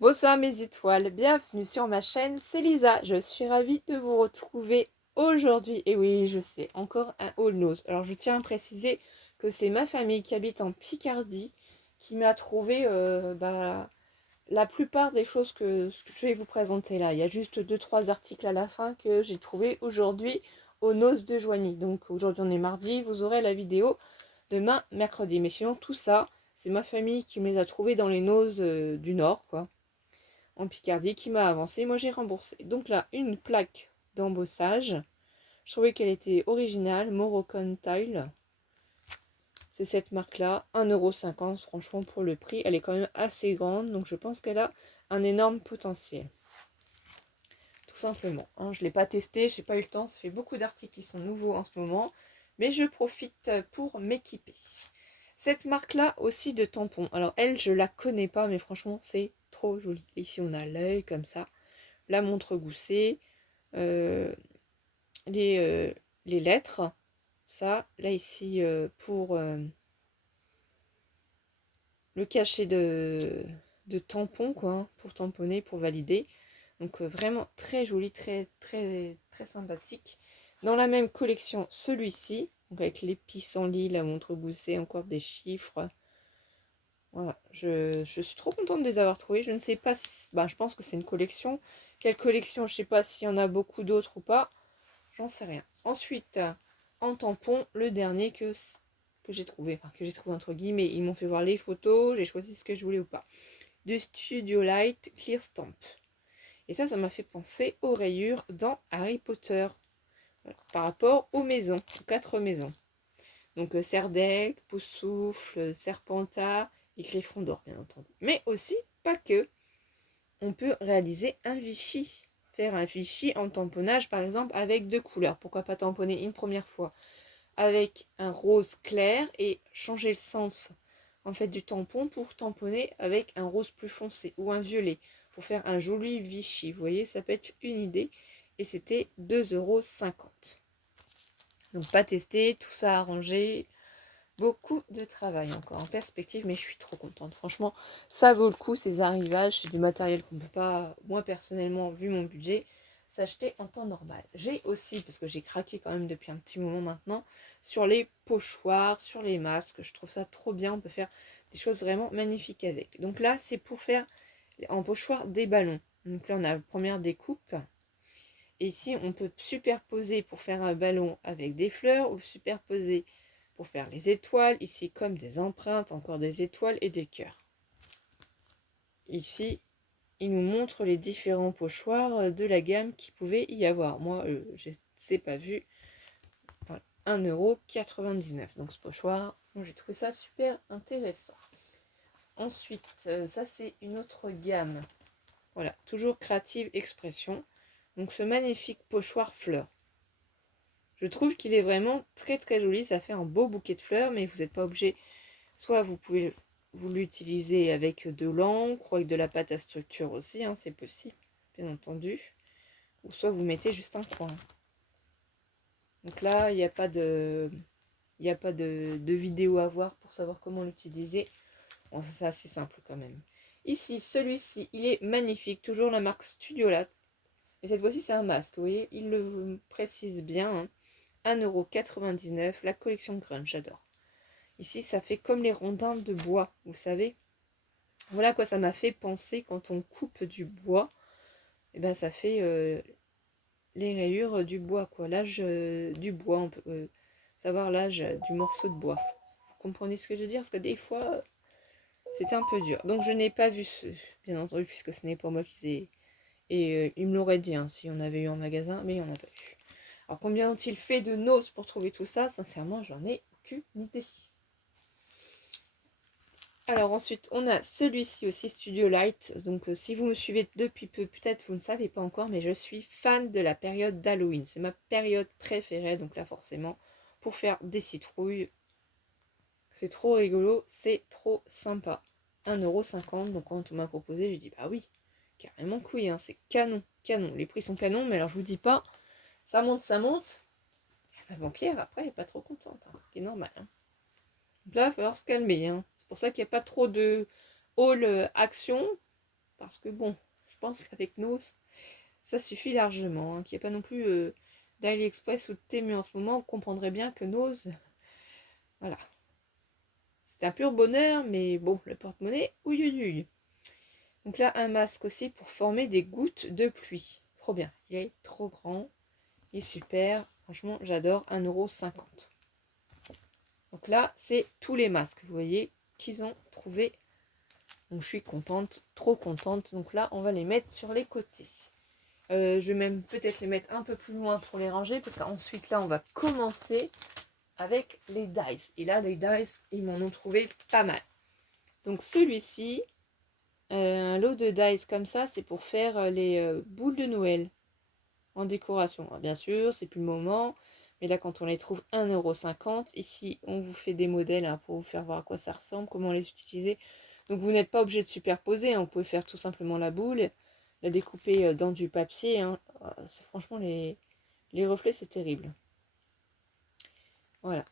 Bonsoir mes étoiles, bienvenue sur ma chaîne, c'est Lisa. Je suis ravie de vous retrouver aujourd'hui. Et oui, je sais, encore un haul nose. Alors je tiens à préciser que c'est ma famille qui habite en Picardie qui m'a trouvé la plupart des choses ce que je vais vous présenter là. Il y a juste 2-3 articles à la fin que j'ai trouvé aujourd'hui au nose de Joigny. Donc aujourd'hui on est mardi, vous aurez la vidéo demain mercredi. Mais sinon tout ça, c'est ma famille qui me les a trouvés dans les noses du Nord quoi en Picardie qui m'a avancé. Moi, j'ai remboursé. Donc là, une plaque d'embossage. Je trouvais qu'elle était originale. Moroccan Tile. C'est cette marque-là. 1,50 € franchement pour le prix. Elle est quand même assez grande. Donc je pense qu'elle a un énorme potentiel. Tout simplement. Hein. Je ne l'ai pas testé. Je n'ai pas eu le temps. Ça fait beaucoup d'articles qui sont nouveaux en ce moment. Mais je profite pour m'équiper. Cette marque-là aussi de tampons. Alors elle, je la connais pas. Mais franchement, c'est trop joli. Ici, on a l'œil comme ça. La montre goussée, euh, les, euh, les lettres, ça, là ici pour le cachet de tampon, quoi, hein, pour tamponner, pour valider. Donc vraiment très joli, très très très sympathique. Dans la même collection, celui-ci, donc avec les pissenlits, la montre goussée, encore des chiffres. Voilà, je suis trop contente de les avoir trouvés. Je ne sais pas si... Bah, je pense que c'est une collection. Quelle collection? Je ne sais pas s'il y en a beaucoup d'autres ou pas. J'en sais rien. Ensuite, en tampon, le dernier que j'ai trouvé. Enfin, que j'ai trouvé entre guillemets. Ils m'ont fait voir les photos. J'ai choisi ce que je voulais ou pas. Du Studio Light Clear Stamp. Et ça m'a fait penser aux rayures dans Harry Potter. Voilà, par rapport aux maisons, aux 4 maisons. Donc Serdaigle, Poussoufle, Serpentard et Gryffondor, bien entendu. Mais aussi, pas que. On peut réaliser un Vichy. Faire un Vichy en tamponnage, par exemple, avec 2 couleurs. Pourquoi pas tamponner une première fois avec un rose clair et changer le sens en fait du tampon pour tamponner avec un rose plus foncé ou un violet pour faire un joli Vichy. Vous voyez, ça peut être une idée. Et c'était 2,50 €. Donc pas testé, tout ça arrangé. Beaucoup de travail encore en perspective, mais je suis trop contente. Franchement, ça vaut le coup, ces arrivages. C'est du matériel qu'on ne peut pas, moi personnellement, vu mon budget, s'acheter en temps normal. J'ai aussi, parce que j'ai craqué quand même depuis un petit moment maintenant, sur les pochoirs, sur les masques. Je trouve ça trop bien. On peut faire des choses vraiment magnifiques avec. Donc là, c'est pour faire en pochoir des ballons. Donc là, on a la première découpe. Et ici, on peut superposer pour faire un ballon avec des fleurs ou superposer pour faire les étoiles. Ici, comme des empreintes, encore des étoiles et des cœurs. Ici, il nous montre les différents pochoirs de la gamme qu'il pouvait y avoir. Moi, je ne sais pas vu. Voilà, 1,99 €. Donc ce pochoir, j'ai trouvé ça super intéressant. Ensuite, ça c'est une autre gamme. Voilà, toujours Créative Expression. Donc ce magnifique pochoir fleurs. Je trouve qu'il est vraiment très très joli. Ça fait un beau bouquet de fleurs, mais vous n'êtes pas obligé. Soit vous pouvez vous l'utiliser avec de l'encre ou avec de la pâte à structure aussi, hein, c'est possible, bien entendu. Ou soit vous mettez juste un coin. Donc là, il n'y a pas de, de vidéo à voir pour savoir comment l'utiliser. Bon, c'est assez simple quand même. Ici, celui-ci, il est magnifique. Toujours la marque Studiolat. Mais cette fois-ci, c'est un masque, vous voyez. Il le précise bien. Hein. 1,99 €. La collection Grunge, j'adore. Ici, ça fait comme les rondins de bois, vous savez. Voilà à quoi ça m'a fait penser quand on coupe du bois. Et ben, ça fait les rayures du bois, quoi. L'âge du bois, on peut savoir l'âge du morceau de bois. Vous comprenez ce que je veux dire? Parce que des fois, c'est un peu dur. Donc, je n'ai pas vu ce, bien entendu, puisque ce n'est pas moi qui ai. Et il me l'aurait dit, hein, si on avait eu en magasin, mais il n'y en a pas eu. Alors, combien ont-ils fait de noces pour trouver tout ça? Sincèrement, j'en ai aucune idée. Alors ensuite, on a celui-ci aussi, Studio Light. Donc si vous me suivez depuis peu, peut-être vous ne savez pas encore, mais je suis fan de la période d'Halloween. C'est ma période préférée, donc là forcément, pour faire des citrouilles. C'est trop rigolo, c'est trop sympa. 1,50 €, donc quand on m'a proposé, j'ai dit bah oui, carrément couille, hein, c'est canon, canon. Les prix sont canons, mais alors je vous dis pas, ça monte, ça monte. La banquière, après, elle n'est pas trop contente, hein, ce qui est normal. Hein. Donc là, il va falloir se calmer. Hein. C'est pour ça qu'il n'y a pas trop de haul action. parce que bon, je pense qu'avec Nose, ça suffit largement, hein, qu'il n'y ait pas non plus d'AliExpress ou de Temu en ce moment, vous comprendrez bien que Nose, voilà. C'est un pur bonheur, mais bon, le porte-monnaie, ouïe. Donc là, un masque aussi pour former des gouttes de pluie. Trop bien, il est trop grand, il est super, franchement, j'adore, 1,50 €. Donc là, c'est tous les masques, vous voyez, qu'ils ont trouvé. Donc je suis contente, trop contente. Donc là, on va les mettre sur les côtés. Je vais même peut-être les mettre un peu plus loin pour les ranger, parce qu'ensuite là, on va commencer avec les dies. Et là, les dies, ils m'en ont trouvé pas mal. Donc celui-ci, un lot de dies comme ça, c'est pour faire les boules de Noël en décoration. Alors, bien sûr, c'est plus le moment, mais là, quand on les trouve 1,50 €, ici, on vous fait des modèles hein, pour vous faire voir à quoi ça ressemble, comment les utiliser. Donc, vous n'êtes pas obligé de superposer, hein, vous pouvez faire tout simplement la boule, la découper dans du papier. Hein. Franchement, les reflets, c'est terrible. Voilà,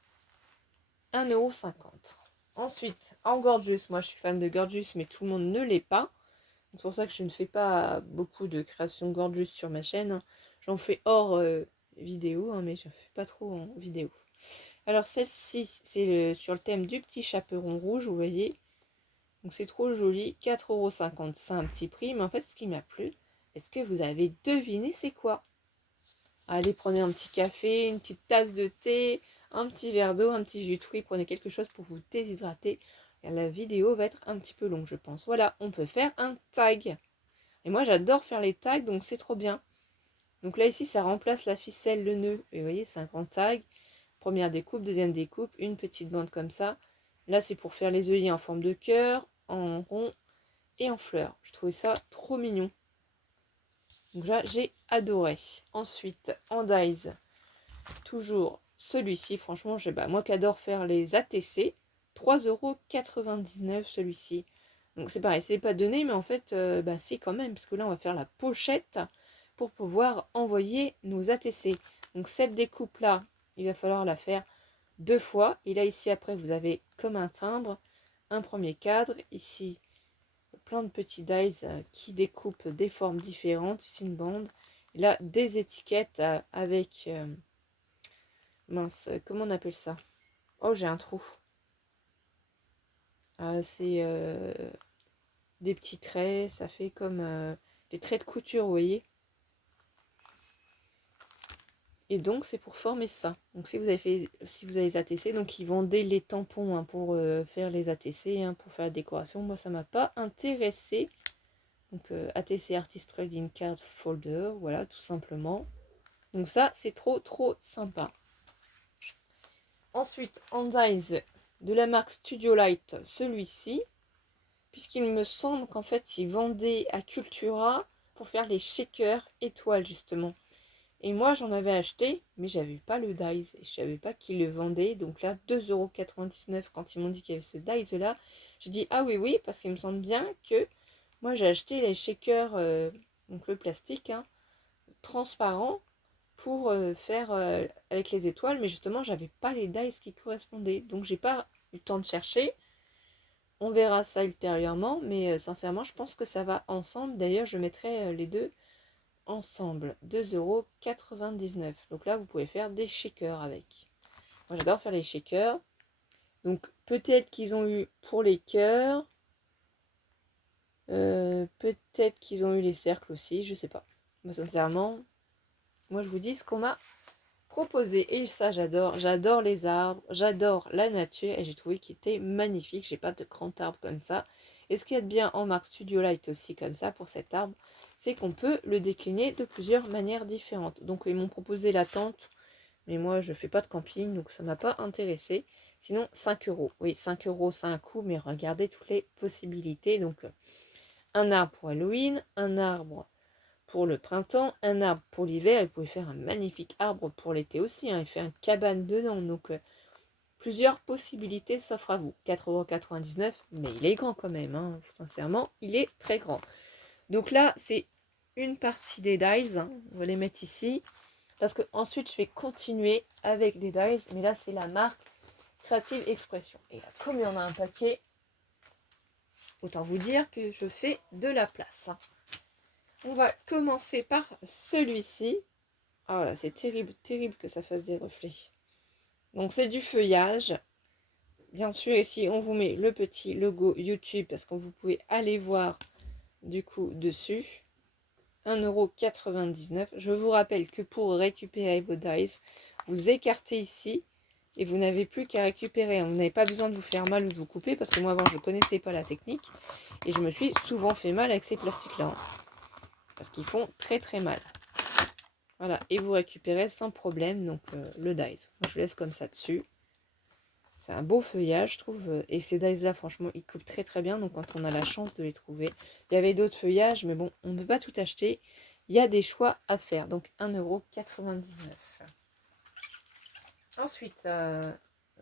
1,50 €. Ensuite, en Gorgeous, moi je suis fan de Gorgeous, mais tout le monde ne l'est pas. C'est pour ça que je ne fais pas beaucoup de créations Gorgeous sur ma chaîne. J'en fais hors vidéo, hein, mais je ne fais pas trop en vidéo. Alors celle-ci, c'est sur le thème du petit chaperon rouge, vous voyez. Donc c'est trop joli, 4,50 €, c'est un petit prix. Mais en fait, ce qui m'a plu, est-ce que vous avez deviné c'est quoi? Allez, prenez un petit café, une petite tasse de thé, un petit verre d'eau, un petit jus de fruits, prenez quelque chose pour vous déshydrater. Et la vidéo va être un petit peu longue, je pense. Voilà, on peut faire un tag. Et moi, j'adore faire les tags, donc c'est trop bien. Donc là, ici, ça remplace la ficelle, le nœud. Et vous voyez, c'est un grand tag. Première découpe, deuxième découpe, une petite bande comme ça. Là, c'est pour faire les œillets en forme de cœur, en rond et en fleurs. Je trouvais ça trop mignon. Donc là, j'ai adoré. Ensuite, en dies, toujours celui-ci. Franchement, moi qui adore faire les ATC, 3,99 € celui-ci. Donc c'est pareil, c'est pas donné, mais en fait, si quand même, parce que là, on va faire la pochette pour pouvoir envoyer nos ATC. Donc cette découpe-là, il va falloir la faire 2 fois. Et là, ici, après, vous avez comme un timbre, un premier cadre. Ici, plein de petits dies qui découpent des formes différentes. Ici, une bande. Et là, des étiquettes avec... mince, comment on appelle ça? Oh, j'ai un trou. C'est des petits traits. Ça fait comme des traits de couture, vous voyez. Et donc, c'est pour former ça. Donc, si vous avez les ATC, donc ils vendaient les tampons hein, pour faire les ATC, hein, pour faire la décoration. Moi, ça m'a pas intéressé. Donc, ATC Artist Trading Card Folder, voilà, tout simplement. Donc ça, c'est trop, trop sympa. Ensuite, en dies de la marque Studio Light, celui-ci, puisqu'il me semble qu'en fait, ils vendaient à Cultura pour faire les shakers étoiles, justement. Et moi, j'en avais acheté, mais j'avais pas le dies. Et je savais pas qui le vendait. Donc là, 2,99 € quand ils m'ont dit qu'il y avait ce dies-là. J'ai dit, ah oui, oui, parce qu'il me semble bien que moi, j'ai acheté les shakers, donc le plastique, hein, transparent, pour faire avec les étoiles. Mais justement, j'avais pas les dies qui correspondaient. Donc, j'ai pas eu le temps de chercher. On verra ça ultérieurement. Mais sincèrement, je pense que ça va ensemble. D'ailleurs, je mettrai les deux ensemble, 2,99 €. Donc là, vous pouvez faire des shakers avec. Moi, j'adore faire les shakers. Donc, peut-être qu'ils ont eu pour les cœurs. Peut-être qu'ils ont eu les cercles aussi, je sais pas. Moi, sincèrement, moi, je vous dis ce qu'on m'a proposé. Et ça, j'adore. J'adore les arbres. J'adore la nature. Et j'ai trouvé qu'il était magnifique. J'ai pas de grand arbre comme ça. Et ce qu'il y a de bien en marque Studio Light aussi, comme ça, pour cet arbre, c'est qu'on peut le décliner de plusieurs manières différentes. Donc ils m'ont proposé la tente, mais moi je fais pas de camping, donc ça m'a pas intéressé. Sinon 5 €. Oui, 5 € c'est un coût, mais regardez toutes les possibilités. Donc un arbre pour Halloween, un arbre pour le printemps, un arbre pour l'hiver. Et vous pouvez faire un magnifique arbre pour l'été aussi, hein, et faire une cabane dedans. Donc plusieurs possibilités s'offrent à vous. 4,99 €, mais il est grand quand même, hein. Sincèrement, il est très grand. Donc là, c'est une partie des dies. Hein. On va les mettre ici. Parce que ensuite, je vais continuer avec des dies. Mais là, c'est la marque Creative Expression. Et là, comme il y en a un paquet, Autant vous dire que je fais de la place. On va commencer par celui-ci. Ah voilà, c'est terrible, terrible que ça fasse des reflets. Donc c'est du feuillage. Bien sûr, ici, on vous met le petit logo YouTube parce que vous pouvez aller voir du coup dessus. 1,99 €. Je vous rappelle que pour récupérer vos dies, vous écartez ici et vous n'avez plus qu'à récupérer. Vous n'avez pas besoin de vous faire mal ou de vous couper parce que moi avant je ne connaissais pas la technique et je me suis souvent fait mal avec ces plastiques-là. Parce qu'ils font très très mal. Voilà, et vous récupérez sans problème donc le dies. Moi, je laisse comme ça dessus. C'est un beau feuillage, je trouve. Et ces dies-là, franchement, ils coupent très très bien. Donc, quand on a la chance de les trouver. Il y avait d'autres feuillages, mais bon, on ne peut pas tout acheter. Il y a des choix à faire. Donc, 1,99 €. Ensuite,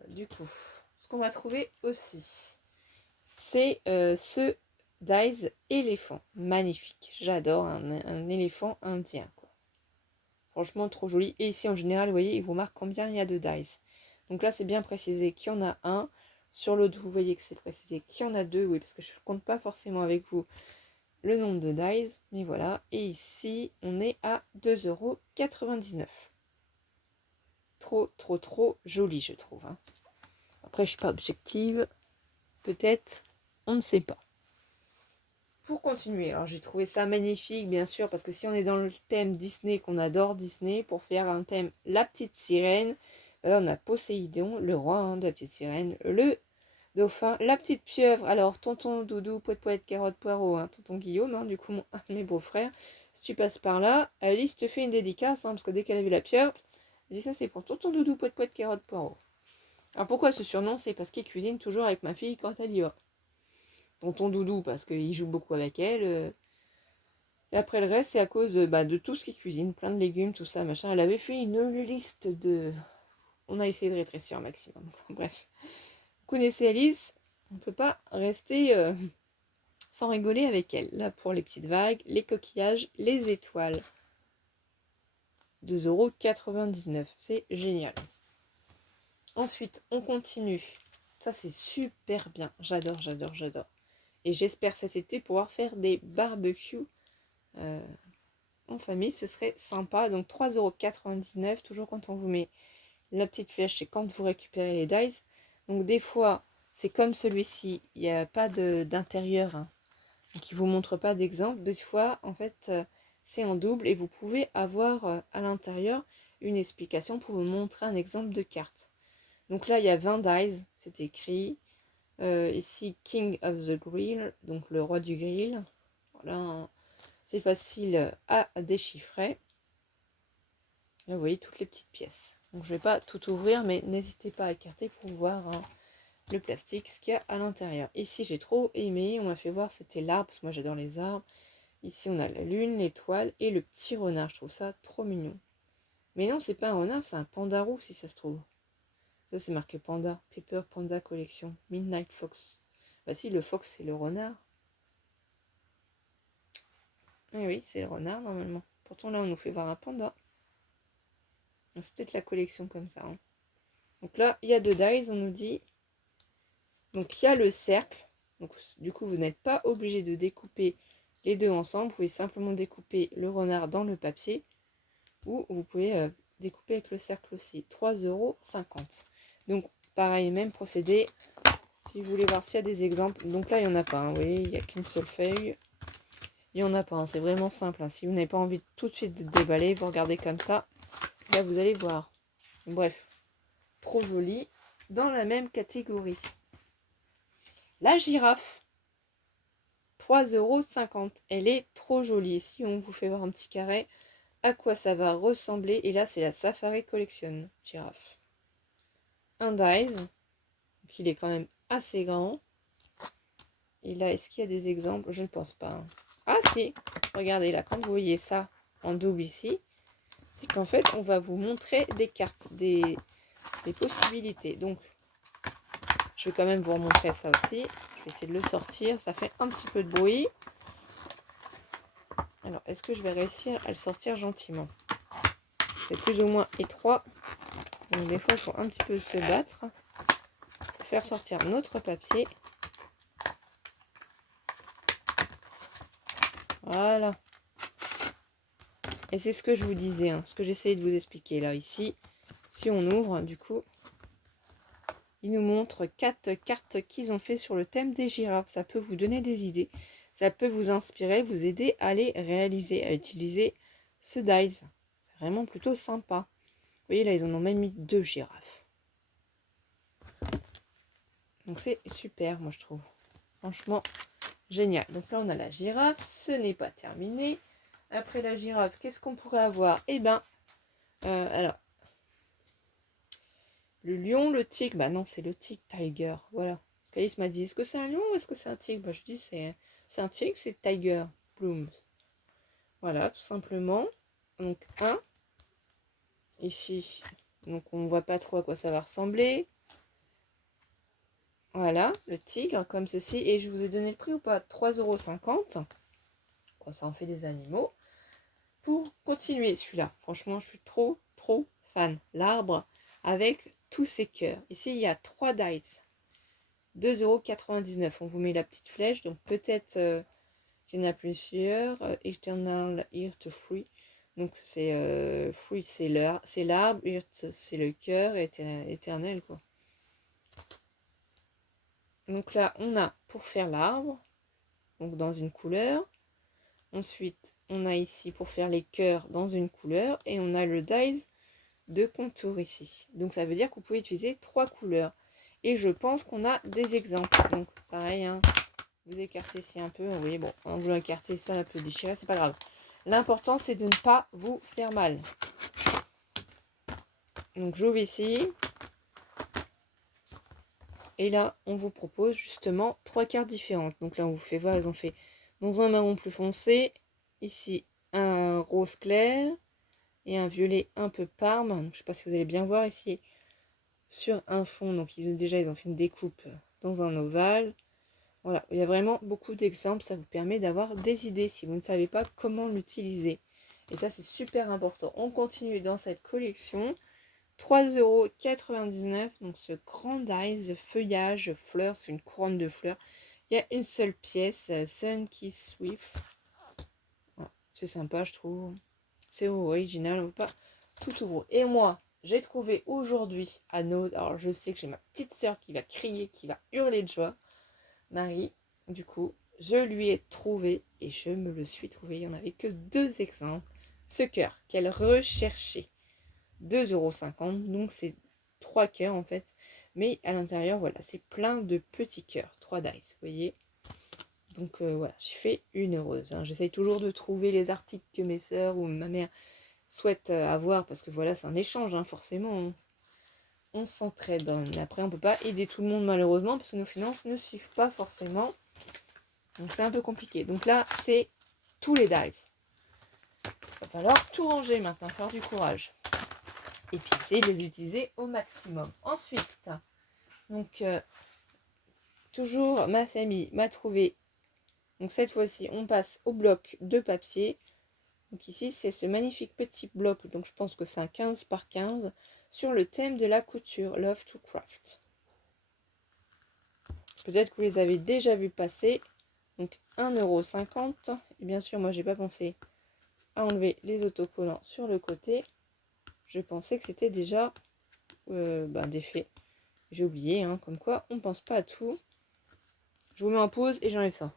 du coup, ce qu'on va trouver aussi, c'est ce dies éléphant. Magnifique. J'adore un éléphant indien, quoi. Franchement, trop joli. Et ici, en général, vous voyez, il vous marque combien il y a de dies. Donc là, c'est bien précisé qu'il y en a un. Sur l'autre, vous voyez que c'est précisé qu'il y en a deux. Oui, parce que je ne compte pas forcément avec vous le nombre de dies. Mais voilà. Et ici, on est à 2,99 €. Trop, trop, trop joli, je trouve. Hein. Après, je ne suis pas objective. Peut-être, on ne sait pas. Pour continuer, alors j'ai trouvé ça magnifique, bien sûr, parce que si on est dans le thème Disney, qu'on adore Disney, pour faire un thème La Petite Sirène, on a Poséidon, le roi hein, de la Petite Sirène, le dauphin, la petite pieuvre, alors tonton Doudou, poète poète, carotte, poireau, hein, tonton Guillaume, hein, du coup un de mes beaux-frères, si tu passes par là, Alice te fait une dédicace, hein, parce que dès qu'elle a vu la pieuvre, elle dit ça c'est pour tonton Doudou, poète poète, carotte, poireau. Alors pourquoi ce surnom? C'est parce qu'il cuisine toujours avec ma fille quand elle y va. Tonton Doudou parce qu'il joue beaucoup avec elle. Et après le reste, c'est à cause de tout ce qu'il cuisine, plein de légumes, tout ça, machin. Elle avait fait une liste de... On a essayé de rétrécir un maximum. Bref. Vous connaissez Alice, on ne peut pas rester sans rigoler avec elle. Là, pour les petites vagues, les coquillages, les étoiles. 2,99 €. C'est génial. Ensuite, on continue. Ça, c'est super bien. J'adore, j'adore, j'adore. Et j'espère cet été pouvoir faire des barbecues en famille. Ce serait sympa. Donc 3,99 €. Toujours quand on vous met la petite flèche, c'est quand vous récupérez les dies. Donc des fois, c'est comme celui-ci. Il n'y a pas d'intérieur. Hein. Donc il ne vous montre pas d'exemple. Des fois, en fait, c'est en double. Et vous pouvez avoir à l'intérieur une explication pour vous montrer un exemple de carte. Donc là, il y a 20 dies. C'est écrit. Ici, King of the Grill, donc le roi du grill. Voilà, c'est facile à déchiffrer. Là, vous voyez toutes les petites pièces. Donc, je ne vais pas tout ouvrir, mais n'hésitez pas à écarter pour voir hein, le plastique, ce qu'il y a à l'intérieur. Ici, j'ai trop aimé. On m'a fait voir, c'était l'arbre, parce que moi, j'adore les arbres. Ici, on a la lune, l'étoile et le petit renard. Je trouve ça trop mignon. Mais non, c'est pas un renard, c'est un panda roux, si ça se trouve. Ça, c'est marqué Panda. Pepper Panda Collection. Midnight Fox. Bah si, le fox, c'est le renard. Oui, c'est le renard, normalement. Pourtant, là, on nous fait voir un panda. C'est peut-être la collection comme ça. Hein. Donc là, il y a 2 dies, on nous dit. Donc, il y a le cercle. Donc, du coup, vous n'êtes pas obligé de découper les deux ensemble. Vous pouvez simplement découper le renard dans le papier. Ou vous pouvez découper avec le cercle aussi. 3,50 €. Donc, pareil, même procédé. Si vous voulez voir s'il y a des exemples. Donc là, il n'y en a pas. Hein, vous voyez, il n'y a qu'une seule feuille. Il n'y en a pas. Hein, c'est vraiment simple. Hein. Si vous n'avez pas envie tout de suite de déballer, vous regardez comme ça. Là, vous allez voir. Bref, trop joli. Dans la même catégorie. La girafe. 3,50 €. Elle est trop jolie. Si on vous fait voir un petit carré, à quoi ça va ressembler. Et là, c'est la Safari Collection girafe. Un dies. Donc, il est quand même assez grand. Et là, est-ce qu'il y a des exemples? Je ne pense pas. Hein. Ah si, regardez là, quand vous voyez ça en double ici, c'est qu'en fait, on va vous montrer des cartes, des possibilités. Donc, je vais quand même vous remontrer ça aussi. Je vais essayer de le sortir. Ça fait un petit peu de bruit. Alors, est-ce que je vais réussir à le sortir gentiment? C'est plus ou moins étroit. Donc, des fois, il faut un petit peu se battre. Faire sortir notre papier. Voilà. Et c'est ce que je vous disais, hein, ce que j'essayais de vous expliquer là, ici. Si on ouvre, du coup, il nous montre 4 cartes qu'ils ont fait sur le thème des girafes. Ça peut vous donner des idées. Ça peut vous inspirer, vous aider à les réaliser, à utiliser ce dice. C'est vraiment plutôt sympa. Vous voyez, là, ils en ont même mis 2 girafes. Donc c'est super, moi, je trouve. Franchement, génial. Donc là, on a la girafe. Ce n'est pas terminé. Après la girafe, qu'est-ce qu'on pourrait avoir? Eh ben, alors, le lion, le tigre. Bah non, c'est le tigre, tiger. Voilà. Parce qu'Alice m'a dit, est-ce que c'est un lion ou est-ce que c'est un tigre? Bah je dis, c'est un tigre, c'est tiger. Bloom. Voilà, tout simplement. Donc, un. Ici. Donc, on ne voit pas trop à quoi ça va ressembler. Voilà, le tigre, comme ceci. Et je vous ai donné le prix ou pas? 3,50 €. Bon, ça en fait des animaux. Pour continuer celui-là, franchement, je suis trop fan. L'arbre avec tous ses cœurs. Ici, il y a 3 dice. 2,99 €. On vous met la petite flèche. Donc, peut-être qu'il y en a plusieurs. Eternal Earth Free. Donc, c'est Free, c'est l'arbre. Earth, c'est le cœur. Éternel, quoi. Donc là, on a pour faire l'arbre. Donc, dans une couleur. Ensuite, on a ici pour faire les cœurs dans une couleur. Et on a le dice de contour ici. Donc ça veut dire que vous pouvez utiliser 3 couleurs. Et je pense qu'on a des exemples. Donc pareil, hein, vous écartez ici un peu. Vous voyez, bon, en voulant écarter ça un peu déchiré, c'est pas grave. L'important c'est de ne pas vous faire mal. Donc j'ouvre ici. Et là, on vous propose justement 3 cartes différentes. Donc là, on vous fait voir, elles ont fait dans un marron plus foncé. Ici, un rose clair. Et un violet un peu parme. Donc, je ne sais pas si vous allez bien voir ici. Sur un fond, donc ils ont fait une découpe dans un ovale. Voilà, il y a vraiment beaucoup d'exemples, ça vous permet d'avoir des idées si vous ne savez pas comment l'utiliser. Et ça, c'est super important. On continue dans cette collection. 3,99 €, donc ce grand dice de feuillage, fleurs, c'est une couronne de fleurs. Il y a une seule pièce, Sun Kiss Swift. Voilà, c'est sympa, je trouve. C'est original, on ne veut pas tout s'ouvrir. Et moi, j'ai trouvé aujourd'hui à Node, alors je sais que j'ai ma petite sœur qui va crier, qui va hurler de joie, Marie, du coup, je lui ai trouvé, et je me le suis trouvé, il n'y en avait que 2 exemples, ce cœur qu'elle recherchait, 2,50 €, donc c'est 3 cœurs en fait, mais à l'intérieur, voilà, c'est plein de petits cœurs, 3 dice, vous voyez. Donc voilà, j'ai fait une heureuse, hein. J'essaye toujours de trouver les articles que mes sœurs ou ma mère souhaitent avoir, parce que voilà, c'est un échange, hein, forcément, on s'entraide. Mais après, on peut pas aider tout le monde malheureusement, parce que nos finances ne suivent pas forcément. Donc c'est un peu compliqué. Donc là, c'est tous les dice. Il va falloir tout ranger maintenant, faire du courage. Et puis essayer de les utiliser au maximum. Ensuite, donc toujours ma famille m'a trouvé. Donc cette fois-ci, on passe au bloc de papier. Donc ici, c'est ce magnifique petit bloc. Donc je pense que c'est un 15 par 15 sur le thème de la couture, Love to Craft. Peut-être que vous les avez déjà vus passer. Donc 1,50 €. Et bien sûr, moi, j'ai pas pensé à enlever les autocollants sur le côté. Je pensais que c'était déjà défait. J'ai oublié, hein, comme quoi on pense pas à tout. Je vous mets en pause et j'enlève ça.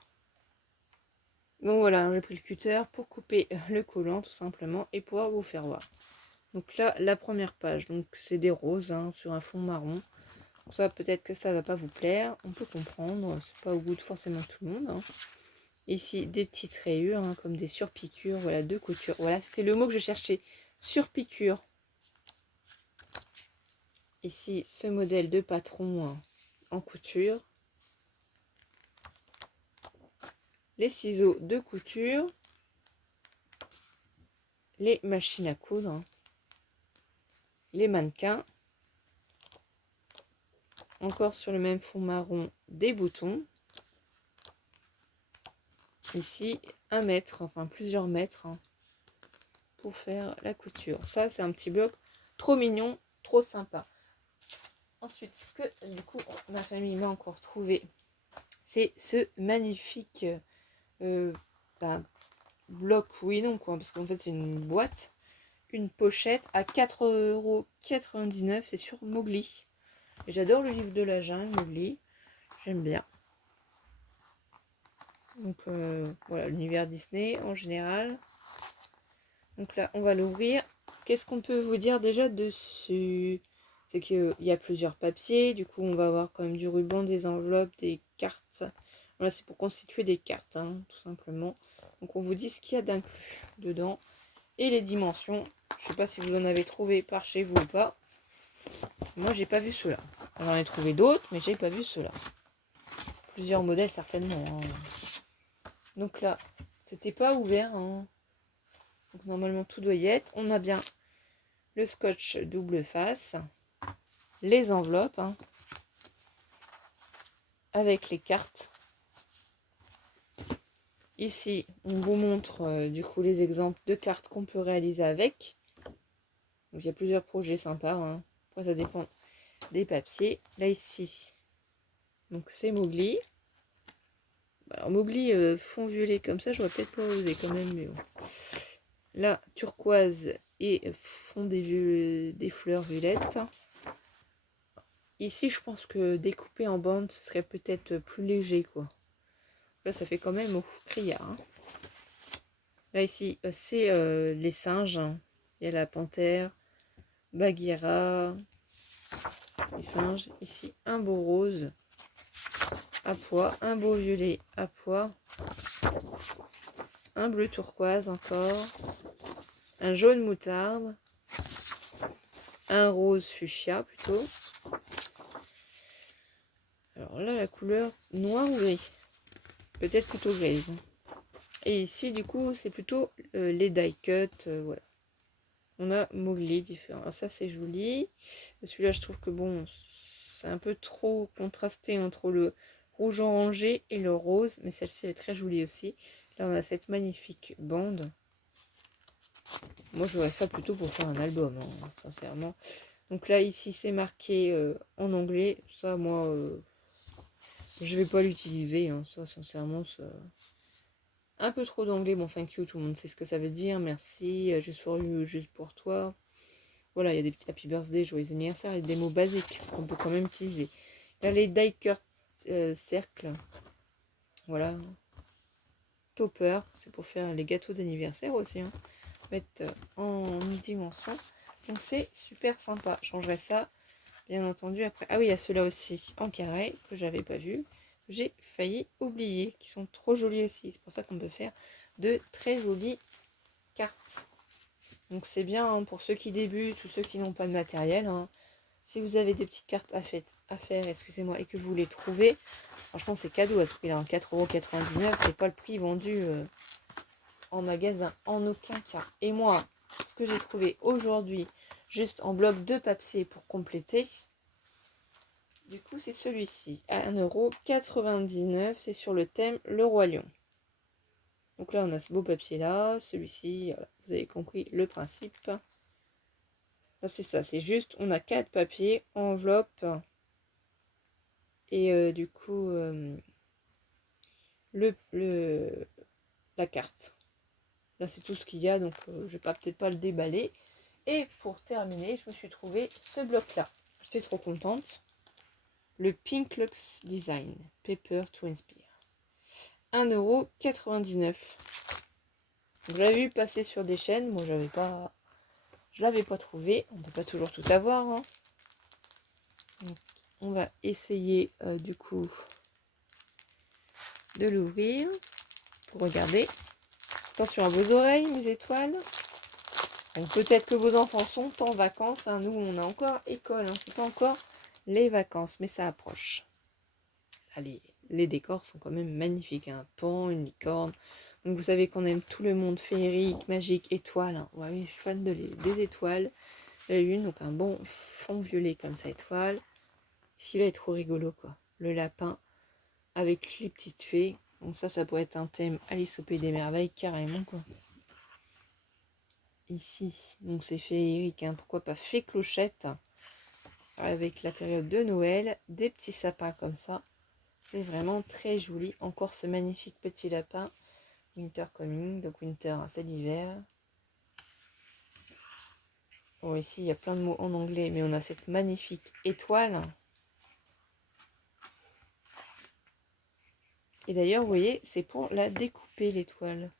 Donc voilà, j'ai pris le cutter pour couper le collant tout simplement et pouvoir vous faire voir. Donc là, la première page, donc c'est des roses, hein, sur un fond marron. Pour ça, peut-être que ça va pas vous plaire, on peut comprendre, c'est pas au goût de forcément tout le monde, hein. Ici, des petites rayures, hein, comme des surpiqûres, voilà, de couture. Voilà, c'était le mot que je cherchais, surpiqûre. Ici, ce modèle de patron, hein, en couture. Les ciseaux de couture. Les machines à coudre. Hein, les mannequins. Encore sur le même fond marron, des boutons. Ici, 1 mètre, enfin plusieurs mètres, hein, pour faire la couture. Ça, c'est un petit bloc trop mignon, trop sympa. Ensuite, ce que du coup ma famille m'a encore trouvé, c'est ce magnifique bloc, oui, non, quoi, parce qu'en fait, c'est une boîte, une pochette à 4,99 €. C'est sur Mowgli. Et j'adore le livre de la jungle, Mowgli. J'aime bien. Donc, voilà, l'univers Disney en général. Donc là, on va l'ouvrir. Qu'est-ce qu'on peut vous dire déjà dessus? C'est qu'il y a plusieurs papiers. Du coup, on va avoir quand même du ruban, des enveloppes, des cartes. Voilà, c'est pour constituer des cartes, hein, tout simplement. Donc, on vous dit ce qu'il y a d'inclus dedans. Et les dimensions. Je sais pas si vous en avez trouvé par chez vous ou pas. Moi, j'ai pas vu ceux-là. J'en ai trouvé d'autres, mais j'ai pas vu ceux-là. Plusieurs modèles, certainement, hein. Donc là, c'était pas ouvert, hein. Donc normalement, tout doit y être. On a bien le scotch double face, les enveloppes, hein, avec les cartes. Ici, on vous montre du coup les exemples de cartes qu'on peut réaliser avec. Donc il y a plusieurs projets sympas, hein. Après, ça dépend des papiers. Là, ici, donc c'est Mowgli. Alors, Mowgli fond violet comme ça, j'aurais peut-être pas osé quand même, mais bon. Là, turquoise et fond des fleurs violettes. Ici, je pense que découper en bande, ce serait peut-être plus léger, quoi. Là, ça fait quand même au criard, hein. Là, ici, c'est les singes. Il y a la panthère, Bagheera, les singes. Ici, un beau rose à pois, un beau violet à pois, un bleu turquoise encore, un jaune moutarde, un rose fuchsia plutôt. Alors là, la couleur noir ou gris. Peut-être plutôt grise. Et ici, du coup, c'est plutôt les die cut. Voilà. On a Mowgli différent. Alors ça, c'est joli. Celui-là, je trouve que bon, c'est un peu trop contrasté entre le rouge orangé et le rose. Mais celle-ci, elle est très jolie aussi. Là, on a cette magnifique bande. Moi, j'aurais ça plutôt pour faire un album, hein, sincèrement. Donc là, ici, c'est marqué en anglais. Ça, moi, je vais pas l'utiliser, hein. Ça, sincèrement, ça... Un peu trop d'anglais. Bon, thank you, tout le monde sait ce que ça veut dire. Merci, juste for you, juste pour toi. Voilà, il y a des petits happy birthday, joyeux anniversaire et des mots basiques qu'on peut quand même utiliser. Là, les die cut cercles. Voilà. Topper, c'est pour faire les gâteaux d'anniversaire aussi, hein. Mettre en dimension. Donc c'est super sympa. Je changerai ça, bien entendu, après. Ah oui, il y a ceux-là aussi en carré que j'avais pas vu. J'ai failli oublier, qui sont trop jolis aussi. C'est pour ça qu'on peut faire de très jolies cartes. Donc c'est bien, hein, pour ceux qui débutent ou ceux qui n'ont pas de matériel, hein. Si vous avez des petites cartes à faire, excusez-moi, et que vous les trouvez, franchement c'est cadeau à ce prix-là, 4,99 €, c'est pas le prix vendu en magasin, en aucun cas. Et moi, ce que j'ai trouvé aujourd'hui, juste en bloc de papier pour compléter, du coup c'est celui-ci, à 1,99 €, c'est sur le thème Le Roi Lion. Donc là on a ce beau papier-là, celui-ci, voilà, vous avez compris le principe. Là c'est ça, c'est juste, on a 4 papiers, enveloppe, et du coup la carte. Là c'est tout ce qu'il y a, donc je vais peut-être pas le déballer. Et pour terminer, je me suis trouvé ce bloc là. J'étais trop contente. Le Pink Lux Design Paper to Inspire. 1,99 €. Je l'avais vu passer sur des chaînes, moi je l'avais pas trouvé. On peut pas toujours tout avoir, hein. Donc, on va essayer du coup de l'ouvrir pour regarder. Attention à vos oreilles, mes étoiles. Donc peut-être que vos enfants sont en vacances, hein. Nous on a encore école, hein. C'est pas encore les vacances, mais ça approche. Allez, les décors sont quand même magnifiques, hein. Un pan, une licorne. Donc vous savez qu'on aime tout le monde féerique, magique, étoile, hein. Ouais, oui, je suis fan des étoiles. La lune, donc un bon fond violet comme ça, étoile. Celui-là est trop rigolo, quoi. Le lapin avec les petites fées. Donc ça pourrait être un thème Alice au Pays des Merveilles, carrément, quoi. Ici, donc c'est féerique, hein. Pourquoi pas fée clochette, avec la période de Noël, des petits sapins comme ça. C'est vraiment très joli. Encore ce magnifique petit lapin. Winter coming, donc winter, hein, c'est l'hiver. Bon, ici, il y a plein de mots en anglais, mais on a cette magnifique étoile. Et d'ailleurs, vous voyez, c'est pour la découper, l'étoile.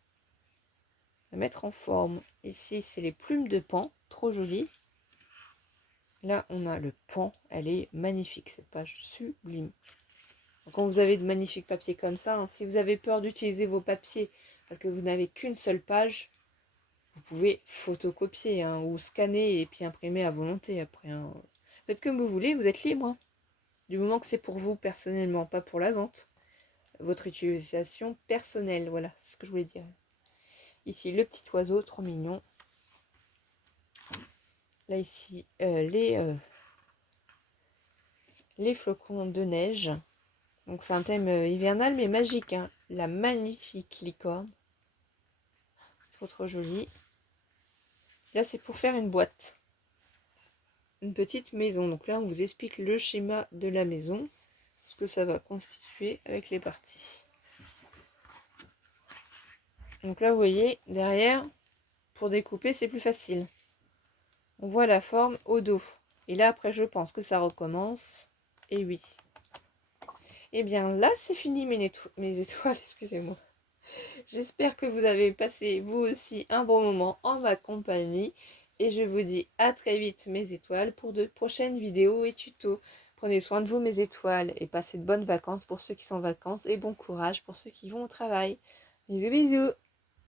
La mettre en forme. Ici, c'est les plumes de paon, trop jolies. Là, on a le paon. Elle est magnifique, cette page, sublime. Donc, quand vous avez de magnifiques papiers comme ça, hein, si vous avez peur d'utiliser vos papiers parce que vous n'avez qu'une seule page, vous pouvez photocopier, hein, ou scanner et puis imprimer à volonté après. Hein. Faites comme vous voulez, vous êtes libre. Hein. Du moment que c'est pour vous personnellement, pas pour la vente. Votre utilisation personnelle, voilà, c'est ce que je voulais dire. Ici, le petit oiseau, trop mignon. Là, ici, les flocons de neige. Donc, c'est un thème hivernal, mais magique. Hein. La magnifique licorne. Trop, trop joli. Là, c'est pour faire une boîte. Une petite maison. Donc là, on vous explique le schéma de la maison. Ce que ça va constituer avec les parties. Donc là, vous voyez, derrière, pour découper, c'est plus facile. On voit la forme au dos. Et là, après, je pense que ça recommence. Et oui. Et bien là, c'est fini mes étoiles, excusez-moi. J'espère que vous avez passé, vous aussi, un bon moment en ma compagnie. Et je vous dis à très vite, mes étoiles, pour de prochaines vidéos et tutos. Prenez soin de vous, mes étoiles, et passez de bonnes vacances pour ceux qui sont en vacances. Et bon courage pour ceux qui vont au travail. Bisous, bisous!